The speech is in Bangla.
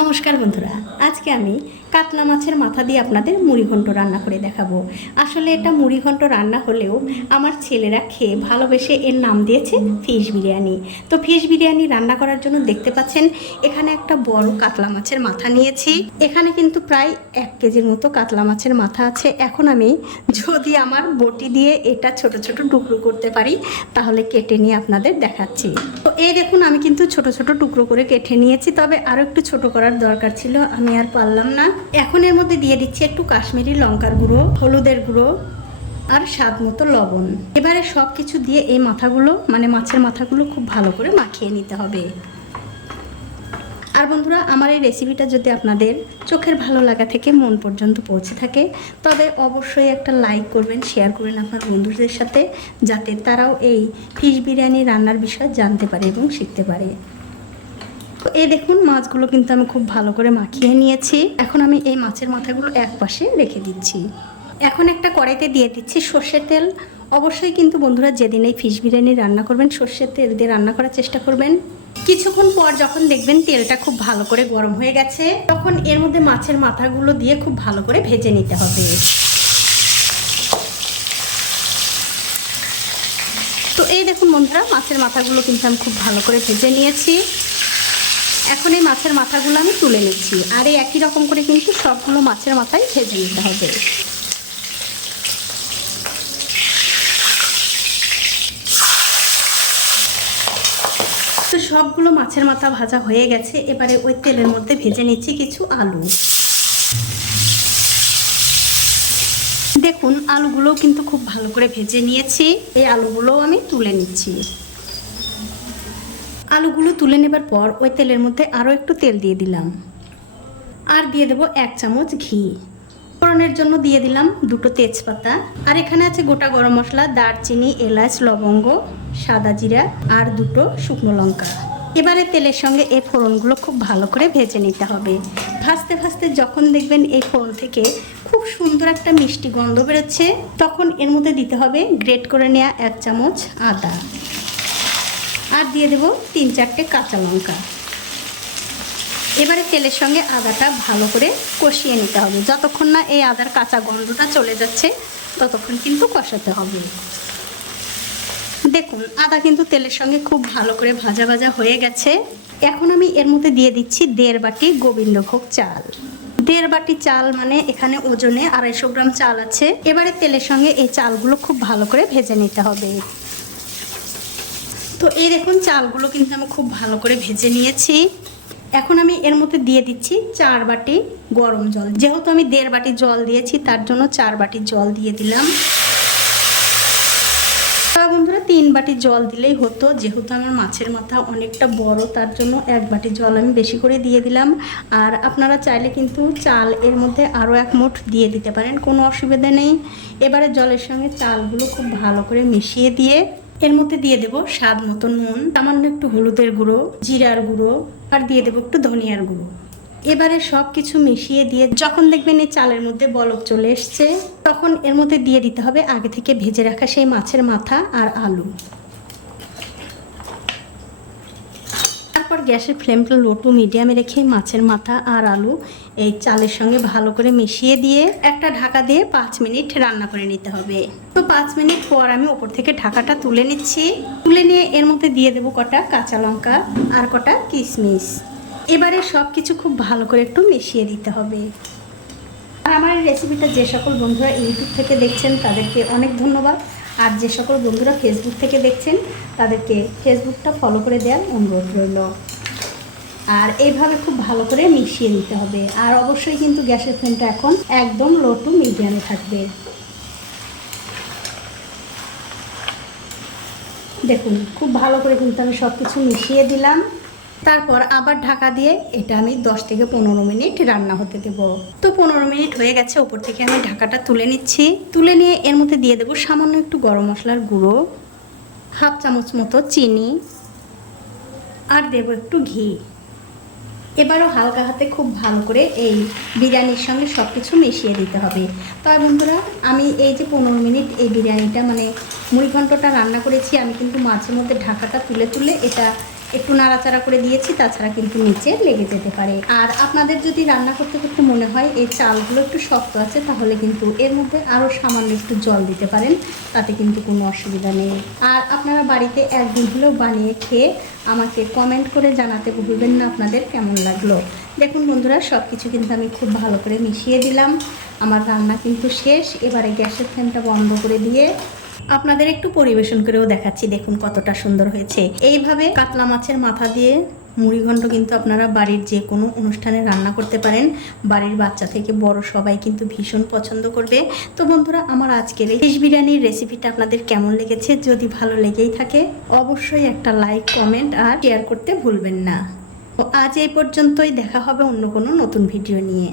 নমস্কার বন্ধুরা আজকে আমি কাতলা মাছের মাথা দিয়ে আপনাদের মুড়িঘণ্ট রান্না করে দেখাবো। আসলে এটা মুড়িঘণ্ট রান্না হলেও আমার ছেলেরা খেয়ে ভালোবেসে এর নাম দিয়েছে ফিশ বিরিয়ানি। তো ফিশ বিরিয়ানি রান্না করার জন্য দেখতে পাচ্ছেন, এখানে একটা বড় কাতলা মাছের মাথা নিয়েছি। এখানে কিন্তু প্রায় এক কেজির মতো কাতলা মাছের মাথা আছে। এখন আমি যদি আমার বটি দিয়ে এটা ছোট ছোট টুকরো করতে পারি, তাহলে কেটে নিয়ে আপনাদের দেখাচ্ছি। তো এই দেখুন, আমি কিন্তু ছোট ছোট টুকরো করে কেটে নিয়েছি, তবে আরও একটু ছোট করার দরকার ছিল, আমি আর পারলাম না। এখন এর মধ্যে দিয়ে দিচ্ছি একটু কাশ্মীরি লঙ্কার গুঁড়ো, হলুদের গুঁড়ো আর স্বাদ মতো লবণ। এবারে সব কিছু দিয়ে এই মাথাগুলো মানে মাছের মাথাগুলো খুব ভালো করে মাখিয়ে নিতে হবে। আর বন্ধুরা, আমার এই রেসিপিটা যদি আপনাদের চোখের ভালো লাগা থেকে মন পর্যন্ত পৌঁছে থাকে, তবে অবশ্যই একটা লাইক করবেন শেয়ার করবেন আপনার বন্ধুদের সাথে, যাতে তারাও এই ফিশ বিরিয়ানি রান্নার বিষয় জানতে পারে এবং শিখতে পারে। তো এই দেখুন, মাছগুলো কিন্তু আমি খুব ভালো করে মাখিয়ে নিয়েছি। এখন আমি এই মাছের মাথাগুলো এক পাশে রেখে দিচ্ছি। এখন একটা কড়াইতে দিয়ে দিচ্ছি সর্ষের তেল। অবশ্যই কিন্তু বন্ধুরা যেদিন এই ফিশ বিরিয়ানি রান্না করবেন, সর্ষের তেল দিয়ে রান্না করার চেষ্টা করবেন। কিছুক্ষণ পর যখন দেখবেন তেলটা খুব ভালো করে গরম হয়ে গেছে, তখন এর মধ্যে মাছের মাথাগুলো দিয়ে খুব ভালো করে ভেজে নিতে হবে। তো এই দেখুন বন্ধুরা, মাছের মাথাগুলো কিন্তু আমি খুব ভালো করে ভেজে নিয়েছি। এখন এই মাছের মাথাগুলো আমি তুলে নিচ্ছি। আর এই একই রকম করে কিন্তু সবগুলো মাছের মাথায় ভেজে নিতে হবে। তো সবগুলো মাছের মাথা ভাজা হয়ে গেছে। এবারে ওই তেলের মধ্যে ভেজে নিচ্ছি কিছু আলু। দেখুন আলুগুলো কিন্তু খুব ভালো করে ভেজে নিয়েছি। এই আলুগুলোও আমি তুলে নিচ্ছি। আলুগুলো তুলে নেবার পর ওই তেলের মধ্যে আরও একটু তেল দিয়ে দিলাম। আর দিয়ে দেবো এক চামচ ঘি। ফোড়নের জন্য দিয়ে দিলাম দুটো তেজপাতা। আর এখানে আছে গোটা গরম মশলা, দারচিনি, এলাচ, লবঙ্গ, সাদা জিরা আর দুটো শুকনো লঙ্কা। এবারে তেলের সঙ্গে এই ফোড়নগুলো খুব ভালো করে ভেজে নিতে হবে। ভাজতে ভাজতে যখন দেখবেন এই ফোড়ন থেকে খুব সুন্দর একটা মিষ্টি গন্ধ বেরোচ্ছে, তখন এর মধ্যে দিতে হবে গ্রেট করে নেওয়া এক চামচ আদা। আর দিয়ে দেবো তিন চারটে কাঁচা লঙ্কা। এবারে তেলের সঙ্গে আদাটা ভালো করে কষিয়ে নিতে হবে। যতক্ষণ না এই আদার কাঁচা গন্ধটা চলে যাচ্ছে, ততক্ষণ কিন্তু কষাতে হবে। দেখুন, আদা কিন্তু তেলের সঙ্গে খুব ভালো করে ভাজা ভাজা হয়ে গেছে। এখন আমি এর মধ্যে দিয়ে দিচ্ছি দেড় বাটি গোবিন্দভোগ চাল। দেড় বাটি চাল মানে এখানে ওজনে আড়াইশো গ্রাম চাল আছে। এবারে তেলের সঙ্গে এই চালগুলো খুব ভালো করে ভেজে নিতে হবে। তো এই দেখুন, চালগুলো কিন্তু আমি খুব ভালো করে ভেজে নিয়েছি। এখন আমি এর মধ্যে দিয়ে দিচ্ছি চার বাটি গরম জল। যেহেতু আমি দেড় বাটি জল দিয়েছি, তার জন্য চার বাটি জল দিয়ে দিলাম। তা বন্ধুরা, তিন বাটি জল দিলেই হতো। যেহেতু আমার মাছের মাথা অনেকটা বড়, তার জন্য এক বাটি জল আমি বেশি করে দিয়ে দিলাম। আর আপনারা চাইলে কিন্তু চাল এর মধ্যে আরও এক মুঠ দিয়ে দিতে পারেন, কোনো অসুবিধা নেই। এবারে জলের সঙ্গে চালগুলো খুব ভালো করে মিশিয়ে দিয়ে এর মধ্যে দিয়ে দেবো স্বাদ মতো নুন, সামান্য একটু হলুদের গুঁড়ো, জিরার গুঁড়ো, আর দিয়ে দেবো একটু ধনিয়ার গুঁড়ো। এবারে সব কিছু মিশিয়ে দিয়ে যখন দেখবেন এই চালের মধ্যে বলক চলে এসছে, তখন এর মধ্যে দিয়ে দিতে হবে আগে থেকে ভেজে রাখা সেই মাছের মাথা আর আলু। তারপর গ্যাসের ফ্লেমটা লো টু মিডিয়ামে রেখে মাছের মাথা আর আলু এই চালের সঙ্গে ভালো করে মিশিয়ে দিয়ে একটা ঢাকা দিয়ে পাঁচ মিনিট রান্না করে নিতে হবে। তো পাঁচ মিনিট পর আমি ওপর থেকে ঢাকাটা তুলে নিচ্ছি। তুলে নিয়ে এর মধ্যে দিয়ে দেবো কটা কাঁচা লঙ্কা আর কটা কিশমিশ এবারে সব কিছু খুব ভালো করে একটু মিশিয়ে দিতে হবে। আর আমার এই রেসিপিটা যে সকল বন্ধুরা ইউটিউব থেকে দেখছেন, তাদেরকে অনেক ধন্যবাদ। আর যে সকল বন্ধুরা ফেসবুক থেকে দেখছেন, তাদেরকে ফেসবুকটা ফলো করে দেওয়ার অনুরোধ রইল। আর এইভাবে খুব ভালো করে মিশিয়ে নিতে হবে। আর অবশ্যই কিন্তু গ্যাসের ফ্লেমটা এখন একদম লো টু মিডিয়ামে থাকবে। দেখুন, খুব ভালো করে কিন্তু আমি সব কিছু মিশিয়ে দিলাম। তারপর আবার ঢাকা দিয়ে এটা আমি দশ থেকে পনেরো মিনিট রান্না হতে দেব। তো পনেরো মিনিট হয়ে গেছে, ওপর থেকে আমি ঢাকাটা তুলে নিচ্ছি। তুলে নিয়ে এর মধ্যে দিয়ে দেবো সামান্য একটু গরম মশলার গুঁড়ো, হাফ চামচ মতো চিনি, আর দেব একটু ঘি। এবারও হালকা হাতে খুব ভালো করে এই বিরিয়ানির সঙ্গে সব কিছু মিশিয়ে দিতে হবে। তবে বন্ধুরা, আমি এই যে পনেরো মিনিট এই বিরিয়ানিটা মানে মুড়ি ঘন্টটা রান্না করেছি, আমি কিন্তু মাঝে মধ্যে ঢাকাটা তুলে তুলে এটা একটু নাড়াচাড়া করে দিয়েছি, তাছাড়া কিন্তু নিচে লেগে যেতে পারে। আর আপনাদের যদি রান্না করতে করতে মনে হয় এই চালগুলো একটু শক্ত আছে, তাহলে কিন্তু এর মধ্যে আরও সামান্য একটু জল দিতে পারেন, তাতে কিন্তু কোনো অসুবিধা নেই। আর আপনারা বাড়িতে একদিন হলেও বানিয়ে খেয়ে আমাকে কমেন্ট করে জানাতে ভুলবেন না আপনাদের কেমন লাগল। দেখুন বন্ধুরা সব কিছু কিন্তু আমি খুব ভালো করে মিশিয়ে দিলাম। আমার রান্না কিন্তু শেষ, এবারে গ্যাসের ফ্লেমটা বন্ধ করে দিয়ে আপনাদের একটু পরিবেশন করেও দেখাচ্ছি, দেখুন কতটা সুন্দর হয়েছে। এইভাবে কাতলা মাছের মাথা দিয়ে মুড়িঘণ্ট কিন্তু আপনারা বাড়ির যে কোনো অনুষ্ঠানে রান্না করতে পারেন। বাড়ির বাচ্চা থেকে বড় সবাই কিন্তু ভীষণ পছন্দ করবে। তো বন্ধুরা, আমার আজকের এই বিরিয়ানির রেসিপিটা আপনাদের কেমন লেগেছে? যদি ভালো লেগেই থাকে, অবশ্যই একটা লাইক কমেন্ট আর শেয়ার করতে ভুলবেন না। আজ এই পর্যন্তই, দেখা হবে অন্য কোনো নতুন ভিডিও নিয়ে।